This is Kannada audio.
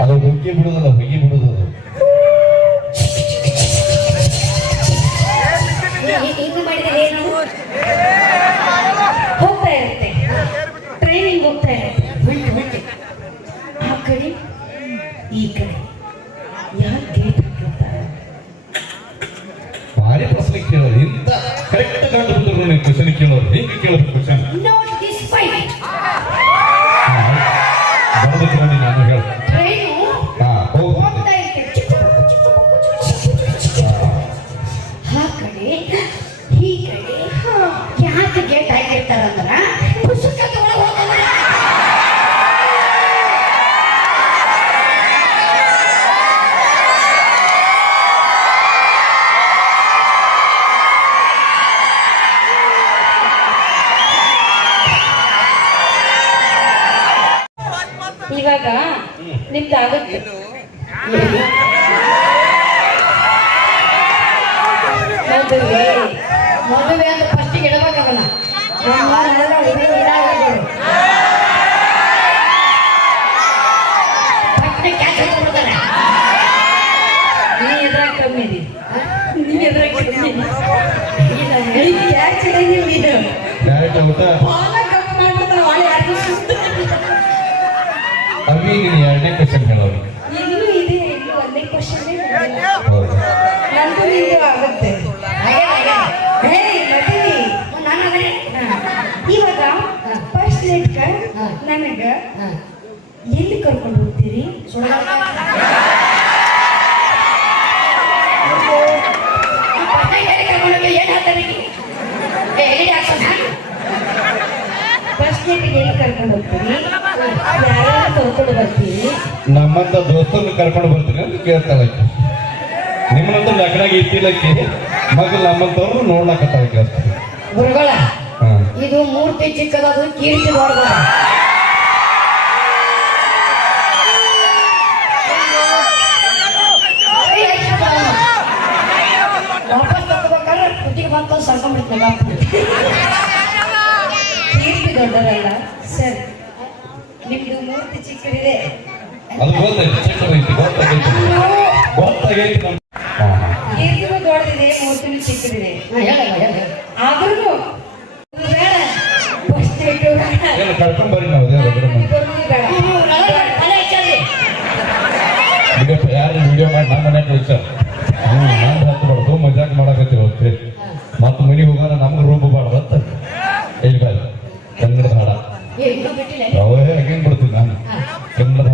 ಅದು ಹುಗ್ಗಿ ಬಿಡುದಲ್ಲ ಬಿಡುದು. ಹಿಂಗೆ ಏನು ಹೋಗ್ತಾ ಇರುತ್ತೆ. ಟ್ರೈನಿಂಗ್ ಹೋಗ್ತಾ ಇರುತ್ತೆ. ಆ ಕಡೆ ಈ ಕಡೆ. ಯಾರು ಗೇಟ್ ಹಾಕಿರ್ತಾರೆ? ಭಾರಿ ಪ್ರಶ್ನೆ ಕೇಳೋದು ಇಂತ ಕರೆಕ್ಟ್ ಕಂಡು ಬಿಟ್ಟರು ನನಗೆ ಕ್ವಶನ್ ಕೇಳೋದು ಹಿಂಗೆ ಕೇಳೋದು ಕ್ವಶನ್ ನೋಟ್ ದಿಸ್ ಫೈಟ್ ಇದೀನಿ. ನೀ ಆಗುತ್ತೆ ಕಮ್ಮಿ ಅಂತ ಇಲ್ಲ, ನೀ ಕ್ಯಾಚ್ ಹಿಡಿದಿಲ್ಲ ನೀನು. ಡೈರೆಕ್ಟ್ ಊಟ ಬಾಲ ಕಮ್ಮಿ ಮಾಡ್ಬಿಟ್ರೆ ಒಳ್ಳೆ ಯಾರು ಸುಸ್ತು. ಅವಿ ನೀನು ಎರಡನೇ ಕ್ವಶನ್ ಹೇಳೋರು. ಇನ್ನೂ ಇದೆ ಇನ್ನೂ ಒಂದೇ ಕ್ವಶನ್ ನಂದು ನಿಂದು ಆಗುತ್ತೆ. ಇವಾಗ ಫಸ್ಟ್ ಲೆಟ್ಕ ನನಗ ಎಲ್ಲಿ ಕರ್ಕೊಂಡು ಹೋಗ್ತೀರಿ? ಫಸ್ಟ್ ಲೆಟ್ಗೆ ಎಲ್ಲಿ ಕರ್ಕೊಂಡು ಹೋಗ್ತೀರಿ? ನಮ್ಮಂತ ದೋಸ್ತರನ್ನ ಕರ್ಕೊಂಡು ಬರ್ತೀನಿ ಅಂತ ಕೇಳ್ತಾಳೆ ನಿಮ್ಮನಂತ ಲಗ್ನಾಗ ಇಟ್ಟಿಲಕ್ಕೆ ಮಗ ನಮ್ಮಂತವ್ರು ನೋಡ್ಲಾಕತ್ತಾಳ ಕೇಳ್ತಾರೆ ಗುರುಗಳ ಇದು ಮೂರ್ತಿ ಚಿಕ್ಕದದು ಕೀರ್ತಿ ದೊಡ್ಡದ ಕೀರ್ತಿ ದೊಡ್ಡದಲ್ಲ. ಸರ್. ನಿಮ್ದು ಮೂರ್ತಿ ಚಿಕ್ಕದಿದೆ ಅದು ಗೊತ್ತೈತಿ ಚಿಕ್ಕದೈತಿ ಗೊತ್ತಾಗೈತಿ ಗೊತ್ತಾಗೈತಿ ನಮ್ ಹಾ ಹಾ ಕೀರ್ತಿನೂ ದೊಡ್ಡದಿದೆ ಮೂರ್ತಿನೂ ಚಿಕ್ಕದಿದೆ ಆದ್ರೂ ಬೇಡ ಫಸ್ಟ್ ಏಟು ಬೇಡ ಏನು ಕರ್ಕೊಂಡ್ ಬರ್ರಿ ನಾವು ಯಾರು ವಿಡಿಯೋ ಮಾಡಿ ನಮ್ಮ ಮನೆ ಕಳಿಸ್ತಾರ ಅವರೇ ಅಗೇನ್ ಬರ್ತೀನಿ ನಾನು ಕನ್ನಡ